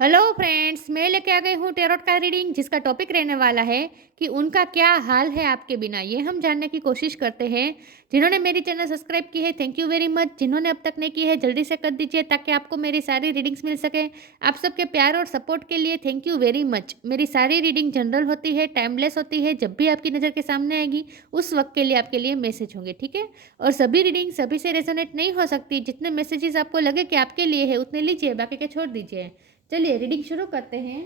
Hello friends, मैं लेके आ गई हूँ टैरोट का रीडिंग जिसका टॉपिक रहने वाला है कि उनका क्या हाल है आपके बिना। ये हम जानने की कोशिश करते हैं। जिन्होंने मेरी चैनल सब्सक्राइब की है थैंक यू वेरी मच। जिन्होंने अब तक नहीं की है जल्दी से कर दीजिए ताकि आपको मेरी सारी रीडिंग्स मिल सके। आप सबके प्यार और सपोर्ट के लिए थैंक यू वेरी मच। मेरी सारी रीडिंग जनरल होती है, टाइमलेस होती है। जब भी आपकी नज़र के सामने आएगी उस वक्त के लिए आपके लिए मैसेज होंगे, ठीक है। और सभी रीडिंग सभी से रेजोनेट नहीं हो सकती। जितने मैसेजेस आपको लगे कि आपके लिए है उतने लीजिए, बाकी के छोड़ दीजिए। चलिए रीडिंग शुरू करते हैं।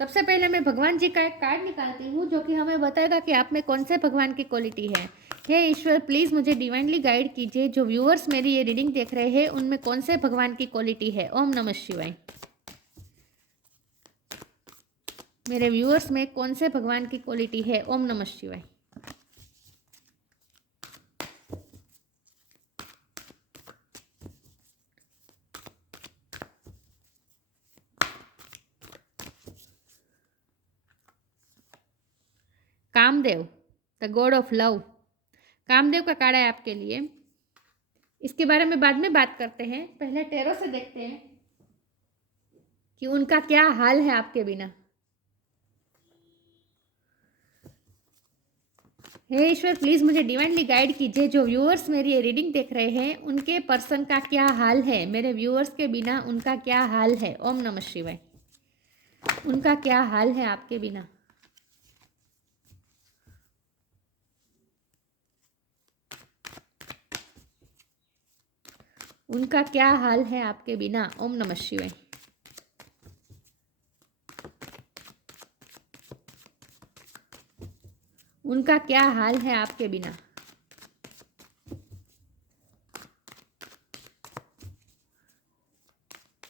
सबसे पहले मैं भगवान जी का एक कार्ड निकालती हूँ जो कि हमें बताएगा कि आप में कौन से भगवान की क्वालिटी है। हे ईश्वर, प्लीज़ मुझे डिवाइनली गाइड कीजिए। जो व्यूअर्स मेरी ये रीडिंग देख रहे हैं उनमें कौन से भगवान की क्वालिटी है। ओम नमः शिवाय। मेरे व्यूअर्स में कौन से भगवान की क्वालिटी है। ओम नमः शिवाय। Kamadev, the god of love. Kamadev का कार्ड है आपके लिए। इसके बारे में बाद में बात करते हैं। पहले टैरो से देखते हैं कि उनका क्या हाल है आपके बिना। हे ईश्वर, प्लीज़ मुझे डिवाइनली गाइड कीजिए। जो व्यूअर्स मेरी ये रीडिंग देख रहे हैं उनके पर्सन का क्या हाल है। मेरे व्यूअर्स के बिना उनका क्या हाल है। ओम नमः शिवाय। उनका क्या हाल है आपके बिना। उनका क्या हाल है आपके बिना। ओम नमः शिवाय। उनका क्या हाल है आपके बिना।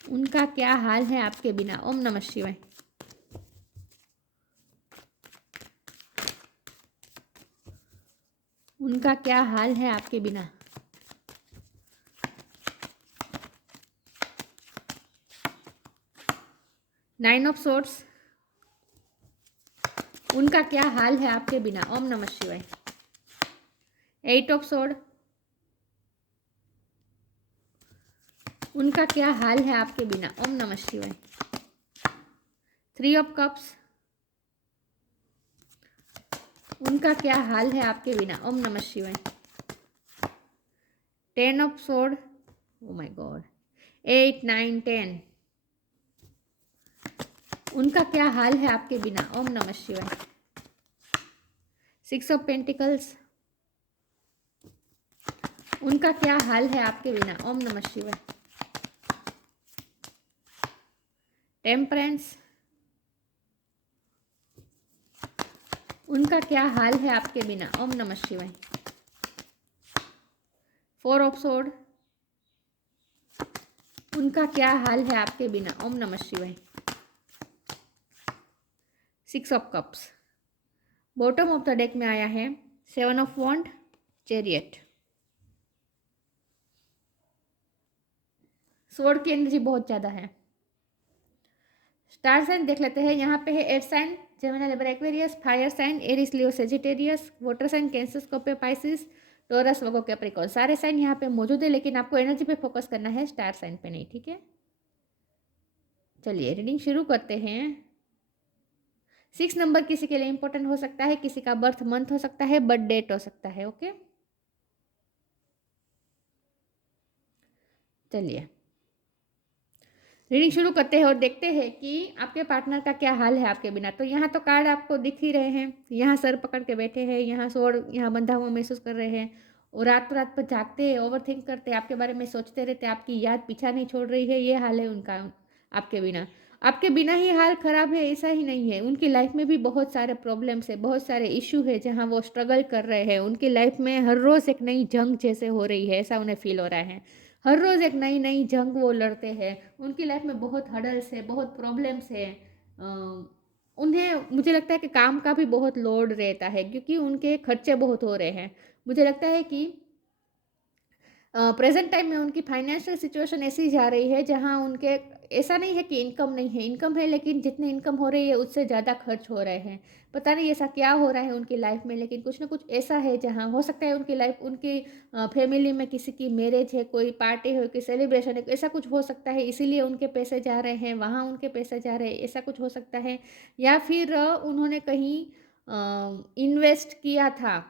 उनका क्या हाल है आपके बिना। ओम नमः शिवाय। उनका क्या हाल है आपके बिना। Nine of swords. उनका क्या हाल है आपके बिना। ओम नमः शिवाय। Eight of sword. उनका क्या हाल है आपके बिना। ओम नमः शिवाय। Three of cups. उनका क्या हाल है आपके बिना। ओम नमः शिवाय। Ten of sword. Oh my god. Eight nine ten. उनका क्या हाल है आपके बिना। ओम नमः शिवाय। Six of pentacles. उनका क्या हाल है आपके बिना। ओम नमः शिवाय। टेम्परेंस। उनका क्या हाल है आपके बिना। ओम नमः शिवाय। Four of sword. उनका क्या हाल है आपके बिना। ओम नमः शिवाय। Six of cups. Bottom of the deck में आया है seven of wand, chariot. Sword की एनर्जी बहुत ज़्यादा है। स्टार साइन देख लेते हैं। यहाँ पे है air sign Gemini Libra Aquarius, fire sign Aries Leo Sagittarius, water sign Cancer Scorpio Pisces, Taurus Virgo Capricorn. सारे साइन यहाँ पे मौजूद है लेकिन आपको एनर्जी पे फोकस करना है, स्टार साइन पे नहीं, ठीक है। चलिए रीडिंग शुरू करते हैं। 6 नंबर किसी के लिए इंपॉर्टेंट हो सकता है, किसी का बर्थ मंथ हो सकता है, बर्थ डेट हो सकता है। ओके, चलिए रीडिंग शुरू करते हैं और देखते हैं कि आपके पार्टनर का क्या हाल है आपके बिना। तो यहाँ तो कार्ड आपको दिख ही रहे हैं। यहाँ सर पकड़ के बैठे हैं, यहाँ सोर यहाँ बंधा हुआ महसूस कर रहे हैं और रात रात पर जागते हैं, ओवर थिंक करते हैं, आपके बारे में सोचते रहते हैं, आपकी याद पीछा नहीं छोड़ रही है। ये हाल है उनका आपके बिना। आपके बिना ही हाल खराब है ऐसा ही नहीं है, उनकी लाइफ में भी बहुत सारे प्रॉब्लम्स है, बहुत सारे इशू है जहाँ वो स्ट्रगल कर रहे हैं। उनकी लाइफ में हर रोज़ एक नई जंग जैसे हो रही है, ऐसा उन्हें फील हो रहा है। हर रोज़ एक नई नई जंग वो लड़ते हैं। उनकी लाइफ में बहुत हडल्स है, बहुत प्रॉब्लम्स है। उन्हें मुझे लगता है कि काम का भी बहुत लोड रहता है क्योंकि उनके खर्चे बहुत हो रहे हैं। मुझे लगता है कि प्रेजेंट टाइम में उनकी फाइनेंशियल सिचुएशन ऐसी जा रही है जहां उनके ऐसा नहीं है कि इनकम नहीं है, इनकम है, लेकिन जितने इनकम हो रही है उससे ज़्यादा खर्च हो रहे हैं। पता नहीं ऐसा क्या हो रहा है उनकी लाइफ में, लेकिन कुछ ना कुछ ऐसा है जहाँ हो सकता है उनकी लाइफ, उनकी फैमिली में किसी की मैरिज है, कोई पार्टी है, कोई सेलिब्रेशन है, ऐसा कुछ हो सकता है, इसीलिए उनके पैसे जा रहे हैं वहाँ, उनके पैसे जा रहे हैं, ऐसा कुछ हो सकता है। या फिर उन्होंने कहीं इन्वेस्ट किया था,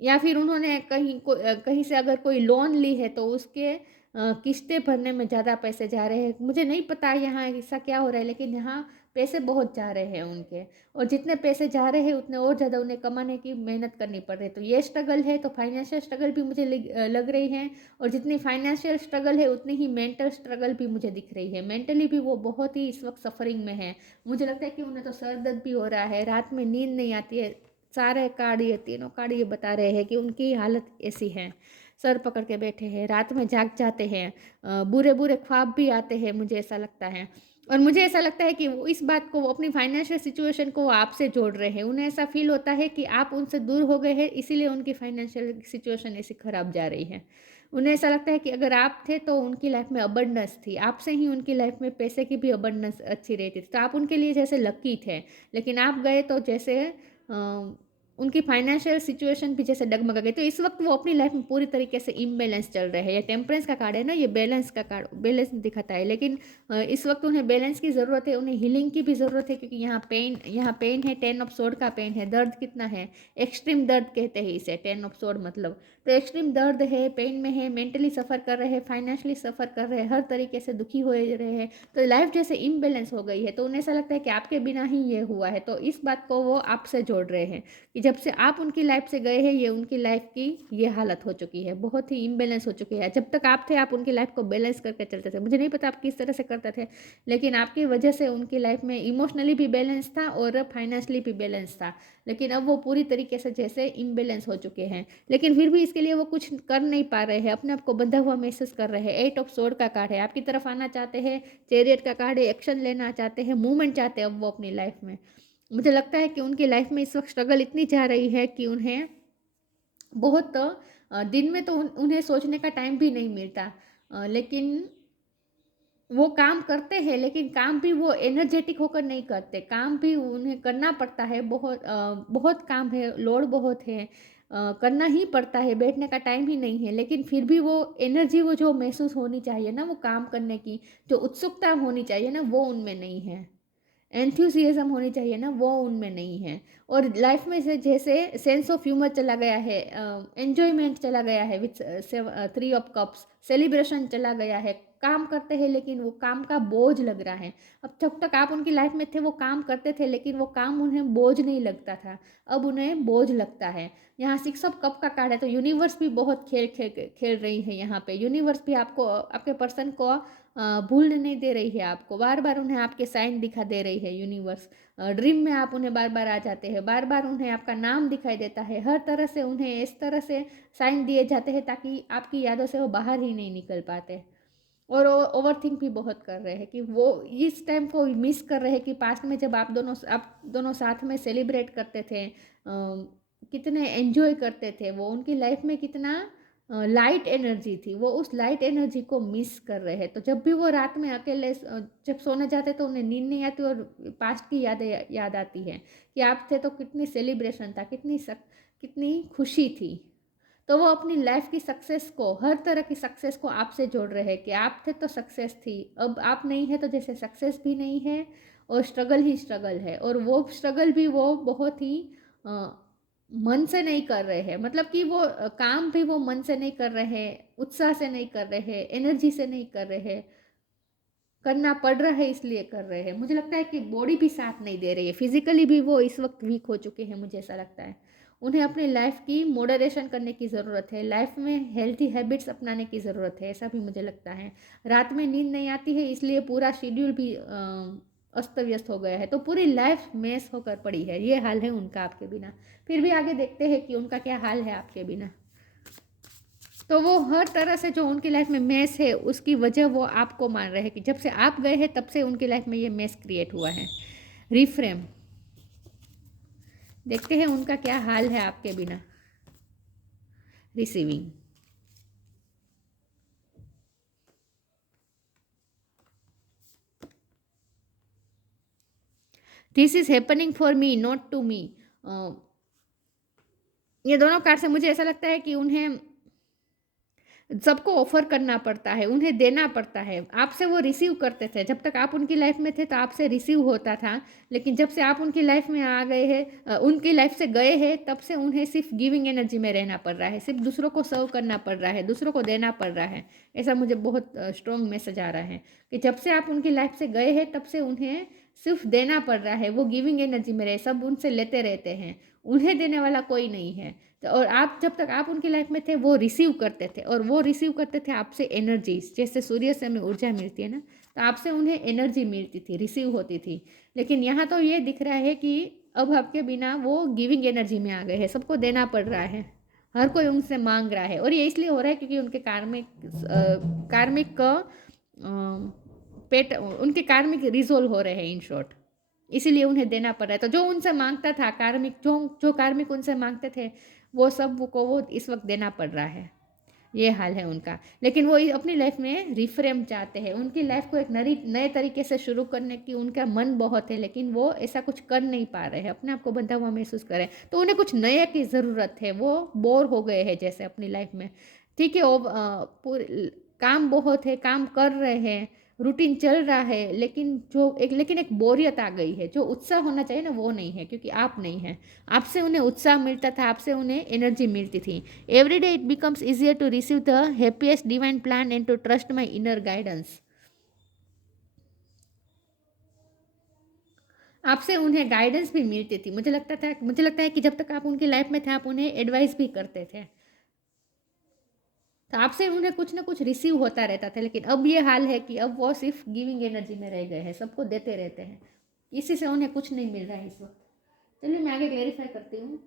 या फिर उन्होंने कहीं से अगर कोई लोन ली है तो उसके किस्तें भरने में ज़्यादा पैसे जा रहे हैं। मुझे नहीं पता यहाँ ऐसा क्या हो रहा है, लेकिन यहाँ पैसे बहुत जा रहे हैं उनके, और जितने पैसे जा रहे हैं उतने और ज़्यादा उन्हें कमाने की मेहनत करनी पड़ रही है। तो ये स्ट्रगल है, तो फाइनेंशियल स्ट्रगल भी मुझे लग रही है, और जितनी फाइनेंशियल स्ट्रगल है उतनी ही मेंटल स्ट्रगल भी मुझे दिख रही है। मेंटली भी वो बहुत ही इस वक्त सफरिंग में है। मुझे लगता है कि उन्हें तो सर दर्द भी हो रहा है, रात में नींद नहीं आती है। सारे कार्ड, ये तीनों कार्ड ये बता रहे हैं कि उनकी हालत ऐसी है। सर पकड़ के बैठे हैं, रात में जाग जाते हैं, बुरे बुरे ख्वाब भी आते हैं, मुझे ऐसा लगता है। और मुझे ऐसा लगता है कि वो इस बात को, वो अपनी फाइनेंशियल सिचुएशन को आपसे जोड़ रहे हैं। उन्हें ऐसा फील होता है कि आप उनसे दूर हो गए हैं, इसीलिए उनकी फाइनेंशियल सिचुएशन ऐसी खराब जा रही है। उन्हें ऐसा लगता है कि अगर आप थे तो उनकी लाइफ में अबंडेंस थी, आपसे ही उनकी लाइफ में पैसे की भी अबंडेंस अच्छी रहती थी, तो आप उनके लिए जैसे लकी थे। लेकिन आप गए तो जैसे उनकी फाइनेंशियल सिचुएशन भी जैसे डगमगा गई। तो इस वक्त वो अपनी लाइफ में पूरी तरीके से इम्बैलेंस चल रहे हैं। ये टेम्परेंस का कार्ड है ना, ये बैलेंस का कार्ड, बैलेंस दिखाता है। लेकिन इस वक्त उन्हें बैलेंस की ज़रूरत है, उन्हें हीलिंग की भी ज़रूरत है, क्योंकि यहाँ पेन है, 10 ऑफ सोर्ड का पेन है। दर्द कितना है, एक्सट्रीम दर्द कहते हैं इसे, 10 ऑफ सोर्ड मतलब। तो एक्सट्रीम दर्द है, पेन में है, मेंटली सफ़र कर रहे हैं, फाइनेंशियली सफ़र कर रहे हैं, हर तरीके से दुखी हो रहे हैं। तो लाइफ जैसे इम्बैलेंस हो गई है, तो उन्हें ऐसा लगता है कि आपके बिना ही ये हुआ है। तो इस बात को वो आपसे जोड़ रहे हैं कि जब से आप उनकी लाइफ से गए हैं, ये उनकी लाइफ की ये हालत हो चुकी है, बहुत ही इम्बैलेंस हो चुकी है। जब तक आप थे, आप उनकी लाइफ को बैलेंस करके चलते थे। मुझे नहीं पता आप किस तरह से करते थे, लेकिन आपकी वजह से उनकी लाइफ में इमोशनली भी बैलेंस था और फाइनेंशियली भी बैलेंस था। लेकिन अब वो पूरी तरीके से जैसे इम्बैलेंस हो चुके हैं, लेकिन फिर भी इसके लिए वो कुछ कर नहीं पा रहे हैं, अपने आप को बंधा हुआ महसूस कर रहे हैं। 8 ऑफ सोर्ड का कार्ड है, आपकी तरफ आना चाहते हैं। चैरियट का कार्ड है, एक्शन लेना चाहते हैं, मूवमेंट चाहते हैं अब वो अपनी लाइफ में। मुझे लगता है कि उनकी लाइफ में इस वक्त स्ट्रगल इतनी जा रही है कि उन्हें बहुत दिन में तो उन्हें सोचने का टाइम भी नहीं मिलता। लेकिन वो काम करते हैं, लेकिन काम भी वो एनर्जेटिक होकर नहीं करते, काम भी उन्हें करना पड़ता है। बहुत काम है, लोड बहुत है, करना ही पड़ता है, बैठने का टाइम ही नहीं है। लेकिन फिर भी वो एनर्जी, वो जो महसूस होनी चाहिए ना, वो काम करने की जो उत्सुकता होनी चाहिए ना, वो उनमें नहीं है। एंथ्यूसियाज्म होनी चाहिए ना, वो उनमें नहीं है। और लाइफ में से जैसे सेंस ऑफ ह्यूमर चला गया है, एन्जॉयमेंट चला गया है विथ 3 ऑफ कप्स, सेलिब्रेशन चला गया है। काम करते हैं लेकिन वो काम का बोझ लग रहा है। अब जब तक आप उनकी लाइफ में थे वो काम करते थे, लेकिन वो काम उन्हें बोझ नहीं लगता था, अब उन्हें बोझ लगता है। यहाँ 6 ऑफ कप का कार्ड है, तो यूनिवर्स भी बहुत खेल खेल खेल रही है यहाँ पे। यूनिवर्स भी आपको, आपके पर्सन को भूल नहीं दे रही है, आपको बार बार उन्हें आपके साइन दिखा दे रही है यूनिवर्स। ड्रीम में आप उन्हें बार बार आ जाते हैं, बार बार उन्हें आपका नाम दिखाई देता है, हर तरह से उन्हें इस तरह से साइन दिए जाते हैं ताकि आपकी यादों से वो बाहर ही नहीं निकल पाते। और वो ओवर थिंक भी बहुत कर रहे हैं कि वो इस टाइम को मिस कर रहे हैं कि पास्ट में जब आप दोनों साथ में सेलिब्रेट करते थे, कितने एंजॉय करते थे, वो उनकी लाइफ में कितना लाइट एनर्जी थी, वो उस लाइट एनर्जी को मिस कर रहे हैं। तो जब भी वो रात में अकेले जब सोने जाते तो उन्हें नींद नहीं आती, और पास्ट की यादें याद आती है कि आप थे तो कितनी सेलिब्रेशन था, कितनी खुशी थी। तो वो अपनी लाइफ की सक्सेस को, हर तरह की सक्सेस को आपसे जोड़ रहे हैं कि आप थे तो सक्सेस थी, अब आप नहीं है तो जैसे सक्सेस भी नहीं है, और स्ट्रगल ही स्ट्रगल है। और वो स्ट्रगल भी वो बहुत ही मन से नहीं कर रहे हैं, मतलब कि वो काम भी वो मन से नहीं कर रहे हैं, उत्साह से नहीं कर रहे हैं, एनर्जी से नहीं कर रहे हैं, करना पड़ रहा है इसलिए कर रहे हैं। मुझे लगता है कि बॉडी भी साथ नहीं दे रही है, फिजिकली भी वो इस वक्त वीक हो चुके हैं, मुझे ऐसा लगता है। उन्हें अपनी लाइफ की मॉडरेशन करने की ज़रूरत है, लाइफ में हेल्थी हैबिट्स अपनाने की ज़रूरत है, ऐसा भी मुझे लगता है। रात में नींद नहीं आती है, इसलिए पूरा शेड्यूल भी अस्त व्यस्त हो गया है, तो पूरी लाइफ मेस होकर पड़ी है। ये हाल है उनका आपके बिना। फिर भी आगे देखते हैं कि उनका क्या हाल है आपके बिना। तो वो हर तरह से जो उनकी लाइफ में मेस है, उसकी वजह वो आपको मान रहे हैं कि जब से आप गए हैं तब से उनकी लाइफ में ये मेस क्रिएट हुआ है। रिफ्रेम, देखते हैं उनका क्या हाल है आपके बिना। Receiving, this is happening for me not to me. ये दोनों कार्ड से मुझे ऐसा लगता है कि उन्हें सबको ऑफर करना पड़ता है, उन्हें देना पड़ता है। आपसे वो रिसीव करते थे, जब तक आप उनकी लाइफ में थे तो आपसे रिसीव होता था, लेकिन जब से आप उनकी लाइफ में आ गए हैं, उनकी लाइफ से गए हैं, तब से उन्हें सिर्फ गिविंग एनर्जी में रहना पड़ रहा है, सिर्फ दूसरों को सर्व करना पड़ रहा है, दूसरों को देना पड़ रहा है। ऐसा मुझे बहुत स्ट्रॉन्ग मैसेज आ रहा है कि जब से आप उनकी लाइफ से गए हैं तब से उन्हें सिर्फ देना पड़ रहा है। वो गिविंग एनर्जी में रहे, सब उनसे लेते रहते हैं, उन्हें देने वाला कोई नहीं है। और आप जब तक आप उनकी लाइफ में थे वो रिसीव करते थे, और वो रिसीव करते थे आपसे एनर्जीज, जैसे सूर्य से हमें ऊर्जा मिलती है ना, तो आपसे उन्हें एनर्जी मिलती थी, रिसीव होती थी। लेकिन यहाँ तो ये दिख रहा है कि अब आपके बिना वो गिविंग एनर्जी में आ गए हैं, सबको देना पड़ रहा है, हर कोई उनसे मांग रहा है। और ये इसलिए हो रहा है क्योंकि उनके कार्मिक पेट, उनके कार्मिक रिजोल्व हो रहे हैं इन शॉर्ट, इसीलिए उन्हें देना पड़ रहा है। तो जो उनसे मांगता था कार्मिक, जो जो कार्मिक उनसे मांगते थे, वो सब को वो इस वक्त देना पड़ रहा है। ये हाल है उनका। लेकिन वो अपनी लाइफ में रिफ्रेम चाहते हैं, उनकी लाइफ को एक नए तरीके से शुरू करने की उनका मन बहुत है, लेकिन वो ऐसा कुछ कर नहीं पा रहे हैं, अपने आप को बंधा हुआ महसूस करें, तो उन्हें कुछ नए की ज़रूरत है। वो बोर हो गए हैं जैसे अपनी लाइफ में, ठीक है, वो पूरे काम बहुत है, काम कर रहे हैं, रूटीन चल रहा है, लेकिन एक बोरियत आ गई है। जो उत्साह होना चाहिए ना वो नहीं है, क्योंकि आप नहीं हैं। आपसे उन्हें उत्साह मिलता था, आपसे उन्हें एनर्जी मिलती थी। Every day it becomes easier to receive the happiest divine plan and to trust my inner guidance. आपसे उन्हें गाइडेंस भी मिलती थी। मुझे लगता है कि जब तक आप उनकी लाइफ में थे आप उन्हें एडवाइस भी करते थे, तो आपसे उन्हें कुछ ना कुछ रिसीव होता रहता था। लेकिन अब ये हाल है कि अब वो सिर्फ गिविंग एनर्जी में रह गए हैं, सबको देते रहते हैं, इसी से उन्हें कुछ नहीं मिल रहा है इस वक्त। चलिए मैं आगे क्लेरिफाई करती हूँ।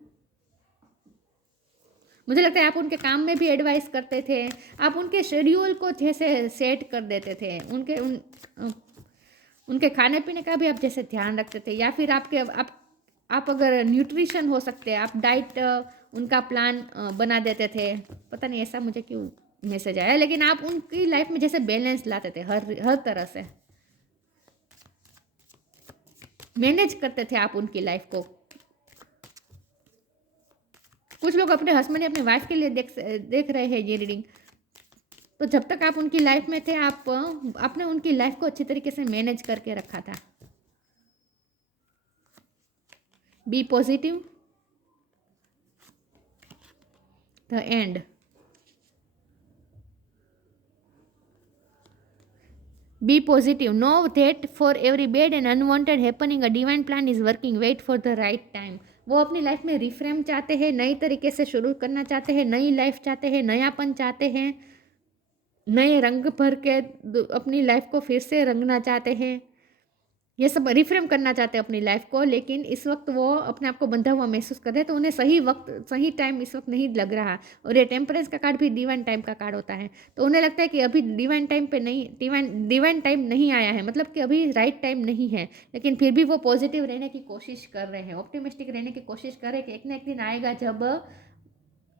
मुझे लगता है आप उनके काम में भी एडवाइस करते थे, आप उनके शेड्यूल को जैसे सेट कर देते थे, उनके खाने पीने का भी आप जैसे ध्यान रखते थे, या फिर आप अगर न्यूट्रिशन हो सकते हैं, आप डाइट उनका प्लान बना देते थे। पता नहीं ऐसा मुझे क्यों मैसेज आया, लेकिन आप उनकी लाइफ में जैसे बैलेंस लाते थे, हर तरह से मैनेज करते थे आप उनकी लाइफ को। कुछ लोग अपने हस्बैंड या अपनी वाइफ के लिए देख रहे हैं ये रीडिंग। तो जब तक आप उनकी लाइफ में थे, आपने उनकी लाइफ को अच्छी तरीके से मैनेज करके रखा था। Be positive, the end, be positive, know that for every bad and unwanted happening a divine plan is working, wait for the right time. वो अपनी लाइफ में रिफ्रेम चाहते हैं, नई तरीके से शुरू करना चाहते हैं, नई लाइफ चाहते हैं, नयापन चाहते हैं, नए रंग भर के अपनी लाइफ को फिर से रंगना चाहते हैं, ये सब रिफ्रेम करना चाहते हैं अपनी लाइफ को। लेकिन इस वक्त वो अपने आप को बंधा हुआ महसूस कर रहे हैं, तो उन्हें सही वक्त सही टाइम इस वक्त नहीं लग रहा। और ये टेम्परेंस का कार्ड भी डिवाइन टाइम का कार्ड होता है, तो उन्हें लगता है कि अभी डिवाइन टाइम पे नहीं, डिवाइन टाइम नहीं आया है, मतलब कि अभी राइट टाइम नहीं है। लेकिन फिर भी वो पॉजिटिव रहने की कोशिश कर रहे हैं, ऑप्टिमिस्टिक रहने की कोशिश कर रहे हैं कि एक ना एक दिन आएगा जब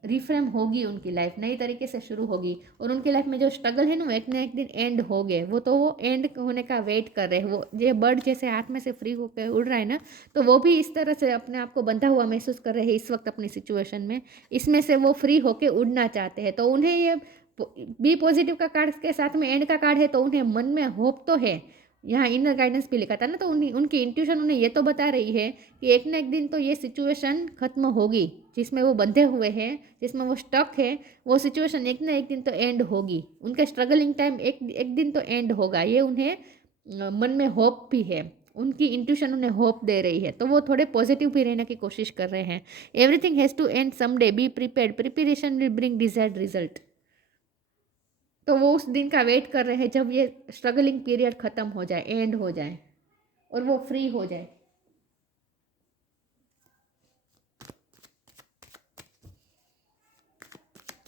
रिफ्रेम होगी, उनकी लाइफ नई तरीके से शुरू होगी, और उनकी लाइफ में जो स्ट्रगल है ना वो एक ना एक दिन एंड हो गए। वो एंड होने का वेट कर रहे हैं। वो ये बर्ड जैसे हाथ में से फ्री होकर उड़ रहा है ना, तो वो भी इस तरह से अपने आप को बंधा हुआ महसूस कर रहे हैं इस वक्त अपनी सिचुएशन में। इसमें से वो फ्री होकर उड़ना चाहते हैं। तो उन्हें ये बी पॉजिटिव का कार्ड के साथ में एंड का कार्ड है, तो उन्हें मन में होप तो है। यहाँ इनर गाइडेंस भी लिखा था ना, तो उनकी इंट्यूशन उन्हें ये तो बता रही है कि एक ना एक दिन तो ये सिचुएशन खत्म होगी, जिसमें वो बंधे हुए हैं, जिसमें वो स्टक है, वो सिचुएशन एक ना एक दिन तो एंड होगी। उनका स्ट्रगलिंग टाइम एक दिन तो एंड होगा, ये उन्हें मन में होप भी है। उनकी इंट्यूशन उन्हें होप दे रही है, तो वो थोड़े पॉजिटिव भी रहने की कोशिश कर रहे हैं। Everything has to end someday, be prepared, preparation will bring desired result. तो वो उस दिन का वेट कर रहे हैं जब ये स्ट्रगलिंग पीरियड ख़त्म हो जाए, एंड हो जाए, और वो फ्री हो जाए।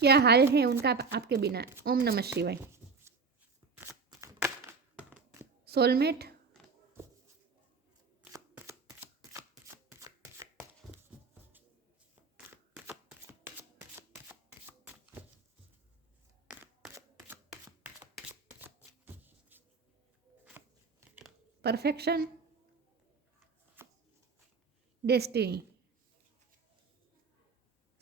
क्या हाल है उनका आपके बिना? ओम नमः शिवाय। Soulmate, perfection, destiny,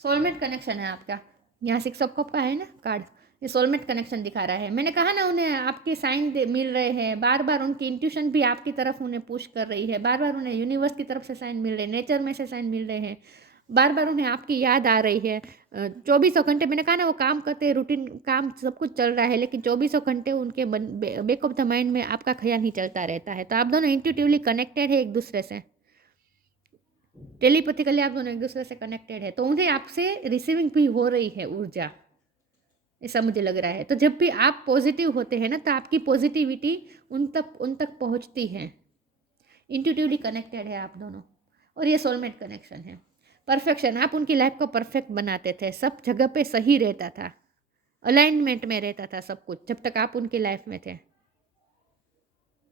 soulmate connection है आपका। यहाँ 6 ऑफ कप का है ना कार्ड, ये सोलमेट कनेक्शन दिखा रहा है। मैंने कहा ना, उन्हें आपके साइन मिल रहे हैं, बार बार उनकी इंट्यूशन भी आपकी तरफ उन्हें पुश कर रही है, बार बार उन्हें यूनिवर्स की तरफ से साइन मिल रहे हैं, नेचर में से साइन मिल रहे हैं, बार बार उन्हें आपकी याद आ रही है। 2400 घंटे मैंने कहा ना, वो काम करते हैं, रूटीन काम सब कुछ चल रहा है, लेकिन 2400 घंटे उनके बैक ऑफ द माइंड में आपका ख्याल ही चलता रहता है। तो आप दोनों इंट्यूटिवली कनेक्टेड है एक दूसरे से, टेलीपैथिकली आप दोनों एक दूसरे से कनेक्टेड है, तो उन्हें आपसे रिसीविंग भी हो रही है ऊर्जा, ऐसा मुझे लग रहा है। तो जब भी आप पॉजिटिव होते हैं ना, तो आपकी पॉजिटिविटी उन तक पहुंचती है। इंट्यूटिवली कनेक्टेड है आप दोनों, और ये सोलमेट कनेक्शन है। परफेक्शन, आप उनकी लाइफ को परफेक्ट बनाते थे, सब जगह पे सही रहता था, अलाइनमेंट में रहता था सब कुछ, जब तक आप उनकी लाइफ में थे।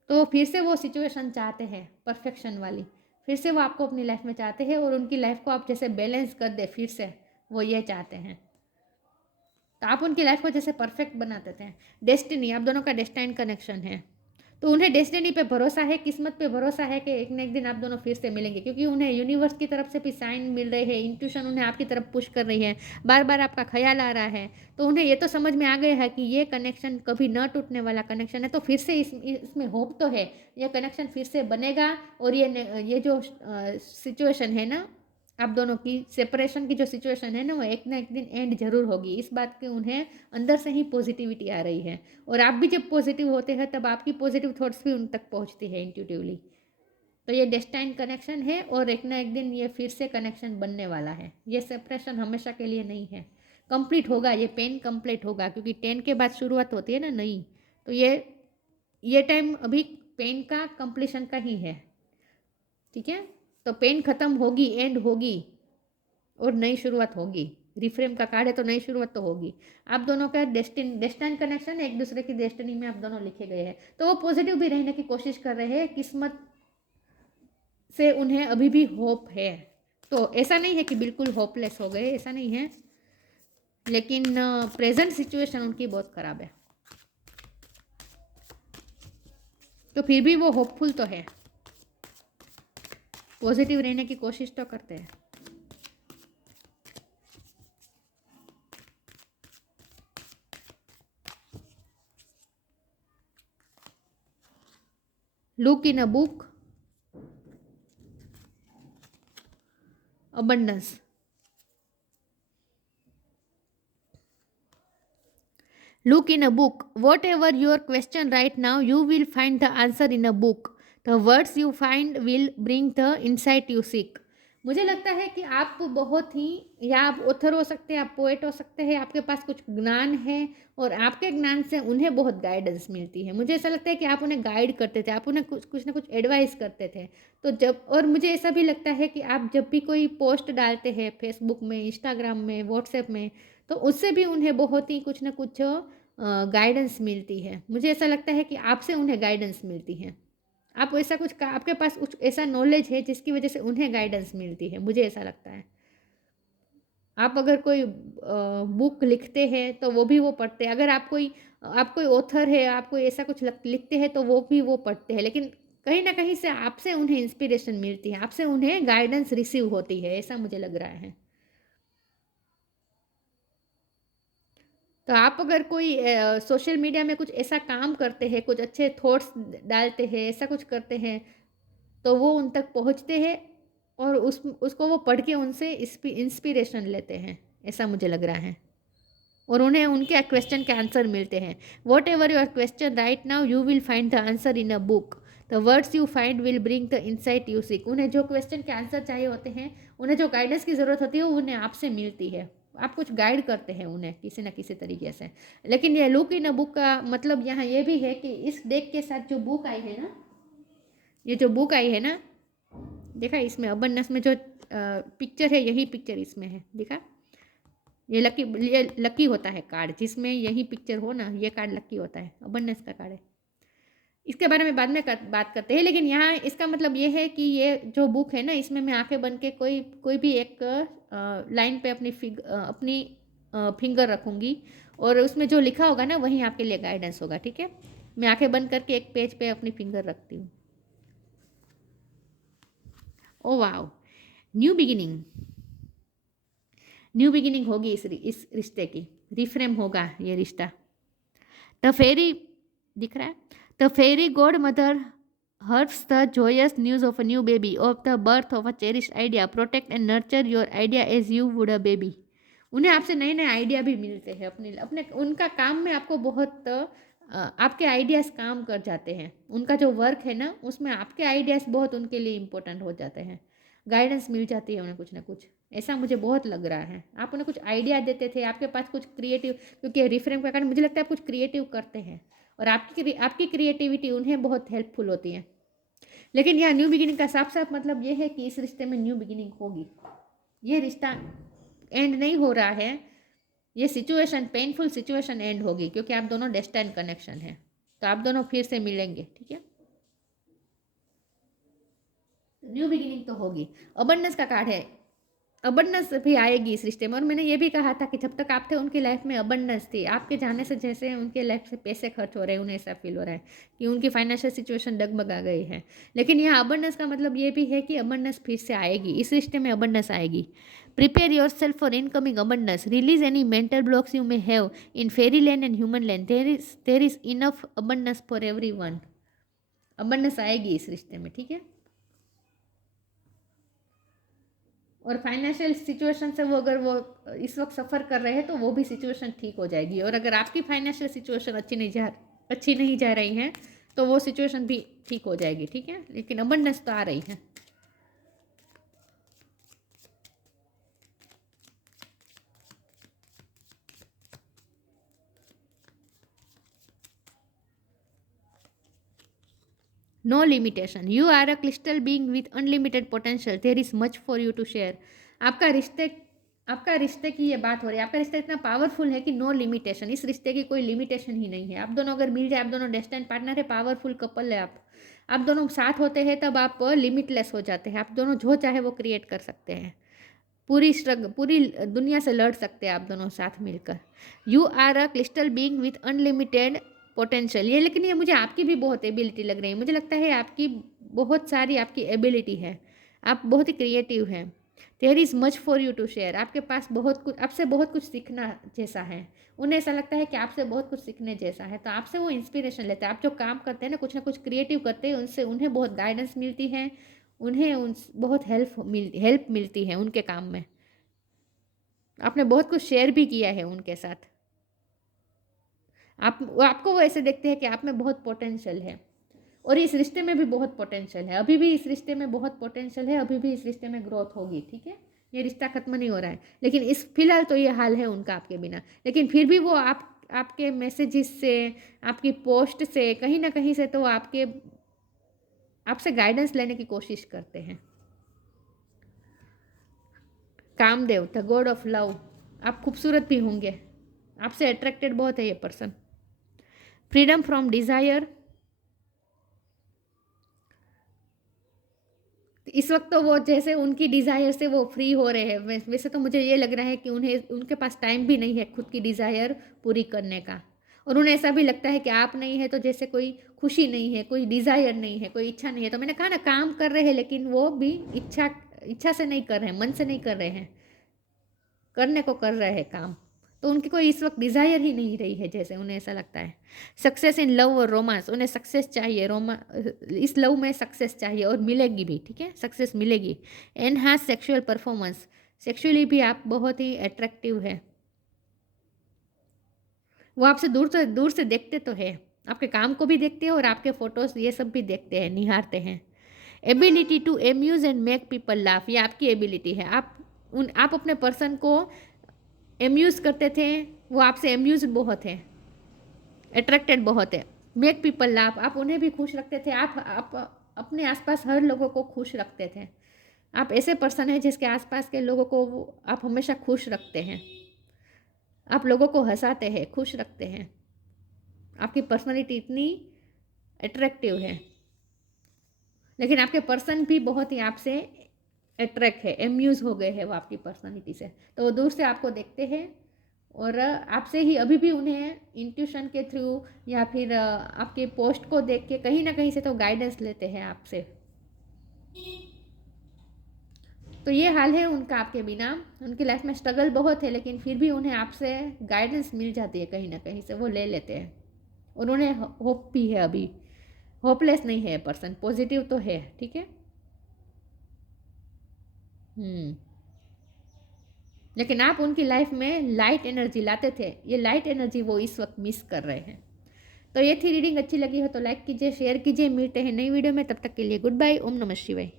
तो फिर से वो सिचुएशन चाहते हैं परफेक्शन वाली, फिर से वो आपको अपनी लाइफ में चाहते हैं, और उनकी लाइफ को आप जैसे बैलेंस कर दे फिर से, वो ये चाहते हैं। तो आप उनकी लाइफ को जैसे परफेक्ट बनाते थे। डेस्टिनी, आप दोनों का डेस्टाइन कनेक्शन है, तो उन्हें डेस्टिनी पे भरोसा है, किस्मत पे भरोसा है कि एक न एक दिन आप दोनों फिर से मिलेंगे, क्योंकि उन्हें यूनिवर्स की तरफ से भी साइन मिल रहे हैं, इंट्यूशन उन्हें आपकी तरफ पुश कर रही है, बार बार आपका ख्याल आ रहा है। तो उन्हें ये तो समझ में आ गया है कि ये कनेक्शन कभी न टूटने वाला कनेक्शन है, तो फिर से इसमें होप तो है, ये कनेक्शन फिर से बनेगा। और ये जो सिचुएशन है ना, आप दोनों की सेपरेशन की जो सिचुएशन है ना, वो एक ना एक दिन एंड जरूर होगी, इस बात की उन्हें अंदर से ही पॉजिटिविटी आ रही है। और आप भी जब पॉजिटिव होते हैं, तब आपकी पॉजिटिव थॉट्स भी उन तक पहुंचती है इंट्यूटिवली। तो ये डेस्टाइन कनेक्शन है, और एक ना एक दिन ये फिर से कनेक्शन बनने वाला है। ये सेपरेशन हमेशा के लिए नहीं है, कंप्लीट होगा, ये पेन कंप्लीट होगा, क्योंकि 10 के बाद शुरुआत होती है ना नई। तो ये टाइम अभी पेन का कंप्लीशन का ही है, ठीक है। तो पेन खत्म होगी, एंड होगी, और नई शुरुआत होगी। रिफ्रेम का कार्ड है, तो नई शुरुआत तो होगी। आप दोनों का डेस्टिन कनेक्शन एक दूसरे की डेस्टिनी में आप दोनों लिखे गए हैं, तो वो पॉजिटिव भी रहने की कोशिश कर रहे हैं, किस्मत से उन्हें अभी भी होप है। तो ऐसा नहीं है कि बिल्कुल होपलेस हो गए, ऐसा नहीं है, लेकिन प्रेजेंट सिचुएशन उनकी बहुत ख़राब है, तो फिर भी वो होपफुल तो है, पॉजिटिव रहने की कोशिश तो करते हैं। Look in a book, abundance, look in a book, whatever your question right now, you will find the answer in a book, the words you find will bring the insight you seek। मुझे लगता है कि आप बहुत ही, या आप author हो सकते हैं, आप पोएट हो सकते हैं, आपके पास कुछ ज्ञान है, और आपके ज्ञान से उन्हें बहुत गाइडेंस मिलती है। मुझे ऐसा लगता है कि आप उन्हें गाइड करते थे, आप उन्हें कुछ ना कुछ एडवाइस करते थे। तो जब, और मुझे ऐसा भी लगता है कि आप जब भी कोई पोस्ट डालते हैं फेसबुक में, इंस्टाग्राम में, व्हाट्सएप में, तो उससे भी उन्हें बहुत ही कुछ ना कुछ गाइडेंस मिलती है। मुझे ऐसा लगता है कि आपसे उन्हें गाइडेंस मिलती है, आप ऐसा कुछ आपके पास कुछ ऐसा नॉलेज है जिसकी वजह से उन्हें गाइडेंस मिलती है, मुझे ऐसा लगता है। आप अगर कोई बुक लिखते हैं तो वो भी वो पढ़ते हैं, अगर आप कोई ऑथर है, आप कोई ऐसा कुछ लिखते हैं तो वो भी वो पढ़ते हैं, लेकिन कहीं ना कहीं से आपसे उन्हें इंस्पिरेशन मिलती है, आपसे उन्हें गाइडेंस रिसीव होती है, ऐसा मुझे लग रहा है। तो आप अगर कोई सोशल मीडिया में कुछ ऐसा काम करते हैं, कुछ अच्छे थॉट्स डालते हैं, ऐसा कुछ करते हैं, तो वो उन तक पहुंचते हैं, और उसको वो पढ़ के उनसे इंस्पिरेशन लेते हैं, ऐसा मुझे लग रहा है, और उन्हें उनके क्वेश्चन के आंसर मिलते हैं। What ever your question right now, you will find the answer in a book, the words you find will bring the insight you seek. उन्हें जो क्वेश्चन के आंसर चाहिए होते हैं, उन्हें जो गाइडेंस की ज़रूरत होती है, वो उन्हें आपसे मिलती है, आप कुछ गाइड करते हैं उन्हें किसी न किसी तरीके से। लेकिन ये लुक इन अ बुक का मतलब यहाँ ये भी है कि इस डेक के साथ जो बुक आई है ना, ये जो बुक आई है ना, देखा इसमें अबंडेंस में जो पिक्चर है, यही पिक्चर इसमें है, देखा, ये लकी होता है कार्ड, जिसमें यही पिक्चर हो ना, ये कार्ड लकी होता है, अबंडेंस का कार्ड है। इसके बारे में बाद में बात करते हैं, लेकिन यहाँ इसका मतलब ये है कि ये जो बुक है ना, इसमें मैं आंखें बन के कोई भी एक लाइन पे अपनी फिंगर रखूँगी, और उसमें जो लिखा होगा ना, वही आपके लिए गाइडेंस होगा, ठीक है। मैं आंखें बंद करके एक पेज पे अपनी फिंगर रखती हूँ। ओ वाह, न्यू बिगिनिंग, न्यू बिगिनिंग होगी इस रिश्ते की, रिफ्रेम होगा ये रिश्ता। द फेरी दिख रहा है, the fairy godmother hears the joyous news of a new baby of the birth of a cherish idea, protect and nurture your idea as you would a baby. उन्हें आपसे नए नए idea भी मिलते हैं, अपने अपने उनका काम में आपको बहुत आपके आइडियाज़ काम कर जाते हैं। उनका जो वर्क है ना उसमें आपके आइडियाज़ बहुत उनके लिए इम्पोर्टेंट हो जाते हैं, गाइडेंस मिल जाती है उन्हें कुछ ना कुछ, ऐसा मुझे बहुत लग रहा है। आप उन्हें कुछ आइडिया देते थे, आपके पास कुछ क्रिएटिव, क्योंकि रिफ्रेम का कारण मुझे लगता है आप कुछ क्रिएटिव करते हैं और आपकी क्रिएटिविटी उन्हें बहुत हेल्पफुल होती है। लेकिन यह न्यू बिगिनिंग का साफ साफ मतलब ये है कि इस रिश्ते में न्यू बिगिनिंग होगी। ये रिश्ता एंड नहीं हो रहा है, ये सिचुएशन, पेनफुल सिचुएशन एंड होगी, क्योंकि आप दोनों डेस्टाइन कनेक्शन है, तो आप दोनों फिर से मिलेंगे। ठीक है, न्यू बिगिनिंग तो होगी। अबंडेंस का कार्ड है, अबंडेंस भी आएगी इस रिश्ते में। और मैंने ये भी कहा था कि जब तक आप थे उनकी लाइफ में अबंडेंस थी, आपके जाने से जैसे उनके लाइफ से पैसे खर्च हो रहे हैं, उन्हें ऐसा फील हो रहा है कि उनकी फाइनेंशियल सिचुएशन डगमगा गई है। लेकिन यहाँ अबंडेंस का मतलब ये भी है कि अबंडेंस फिर से आएगी, इस रिश्ते में अबंडेंस आएगी। Prepare your self for incoming abundance, release any mental blocks you may have in Pheri land and human land, there is enough abundance for every one. Abundance आएगी इस रिश्ते में। ठीक है, और फाइनेंशियल सिचुएशन से वो अगर वो इस वक्त सफ़र कर रहे हैं तो वो भी सिचुएशन ठीक हो जाएगी। और अगर आपकी फाइनेंशियल सिचुएशन अच्छी नहीं जा रही है तो वो सिचुएशन भी ठीक हो जाएगी। ठीक है, लेकिन अबंडेंस तो आ रही है। No limitation, you are a crystal being with unlimited potential, there is much for you to share. आपका रिश्ते की ये बात हो रही है, आपका रिश्ता इतना पावरफुल है कि नो लिमिटेशन, इस रिश्ते की कोई लिमिटेशन ही नहीं है। आप दोनों अगर मिल जाए, आप दोनों डेस्टिनी पार्टनर है, पावरफुल कपल है, आप दोनों साथ होते हैं तब आप लिमिटलेस हो जाते हैं। आप दोनों जो चाहे वो क्रिएट कर सकते हैं, पूरी दुनिया से लड़ सकते हैं आप दोनों साथ मिलकर। You are a crystal being with unlimited potential, ये लेकिन ये मुझे आपकी भी बहुत एबिलिटी लग रही है। मुझे लगता है आपकी बहुत सारी आपकी एबिलिटी है, आप बहुत ही क्रिएटिव हैं। There is much for you to share, आपके पास बहुत कुछ, आपसे बहुत कुछ सीखना जैसा है। उन्हें ऐसा लगता है कि आपसे बहुत कुछ सीखने जैसा है, तो आपसे वो इंस्पिरेशन लेते हैं। आप जो काम करते हैं ना कुछ क्रिएटिव करते हैं, उनसे उन्हें बहुत गाइडेंस मिलती है, उन्हें उन बहुत हेल्प मिलती है उनके काम में। आपने बहुत कुछ शेयर भी किया है उनके साथ। आपको वो ऐसे देखते हैं कि आप में बहुत पोटेंशियल है, और इस रिश्ते में भी बहुत पोटेंशियल है। अभी भी इस रिश्ते में बहुत पोटेंशियल है, अभी भी इस रिश्ते में ग्रोथ होगी। ठीक है, ये रिश्ता खत्म नहीं हो रहा है, लेकिन इस फिलहाल तो ये हाल है उनका आपके बिना। लेकिन फिर भी वो आपके मैसेजेस से, आपकी पोस्ट से, कहीं ना कहीं से तो आपसे गाइडेंस लेने की कोशिश करते हैं। Kamadev, the god of love, आप खूबसूरत भी होंगे, आपसे अट्रैक्टेड बहुत है ये पर्सन। फ्रीडम फ्रॉम डिज़ायर, इस वक्त तो वो जैसे उनकी डिज़ायर से वो फ्री हो रहे हैं। वैसे तो मुझे ये लग रहा है कि उनके पास टाइम भी नहीं है खुद की डिज़ायर पूरी करने का, और उन्हें ऐसा भी लगता है कि आप नहीं है तो जैसे कोई खुशी नहीं है, कोई डिज़ायर नहीं है, कोई इच्छा नहीं है। तो मैंने कहा ना, काम कर रहे हैं लेकिन वो भी इच्छा से नहीं कर रहे हैं, मन से नहीं कर रहे हैं, करने को कर रहे हैं काम। तो उनकी कोई इस वक्त डिज़ायर ही नहीं रही है, जैसे उन्हें ऐसा लगता है। सक्सेस इन लव और रोमांस, उन्हें सक्सेस चाहिए, इस लव में सक्सेस चाहिए और मिलेगी भी। ठीक है, सक्सेस मिलेगी। एनहांस सेक्सुअल परफॉर्मेंस, सेक्सुअली भी आप बहुत ही अट्रैक्टिव है। वो आपसे दूर से देखते तो है, आपके काम को भी देखते हैं और आपके फोटोज ये सब भी देखते हैं, निहारते हैं। Ability to amuse and make people laugh, ये आपकी एबिलिटी है। आप अपने पर्सन को एम्यूज़ करते थे, वो आपसे एम्यूज बहुत है, अट्रैक्टेड बहुत है। मेक पीपल लाफ, आप उन्हें भी खुश रखते थे, आप अपने आसपास हर लोगों को खुश रखते थे। आप ऐसे पर्सन हैं जिसके आसपास के लोगों को आप हमेशा खुश रखते हैं, आप लोगों को हंसाते हैं, खुश रखते हैं। आपकी पर्सनालिटी इतनी अट्रैक्टिव है, लेकिन आपके पर्सन भी बहुत ही आपसे अट्रैक्ट है, एम्यूज़ हो गए हैं वो आपकी पर्सनालिटी से। तो वो दूर से आपको देखते हैं और आपसे ही अभी भी उन्हें इंट्यूशन के थ्रू या फिर आपके पोस्ट को देख के कहीं ना कहीं से तो गाइडेंस लेते हैं आपसे। तो ये हाल है उनका आपके बिना। उनकी लाइफ में स्ट्रगल बहुत है, लेकिन फिर भी उन्हें आपसे गाइडेंस मिल जाती है, कहीं ना कहीं से वो ले लेते हैं। उन्होंने होप भी है, अभी होपलेस नहीं है पर्सन, पॉजिटिव तो है। ठीक है। लेकिन आप उनकी लाइफ में लाइट एनर्जी लाते थे, ये लाइट एनर्जी वो इस वक्त मिस कर रहे हैं। तो ये थी रीडिंग। अच्छी लगी हो तो लाइक कीजिए, शेयर कीजिए। मिलते हैं नई वीडियो में, तब तक के लिए गुड बाय। ओम नमः शिवाय।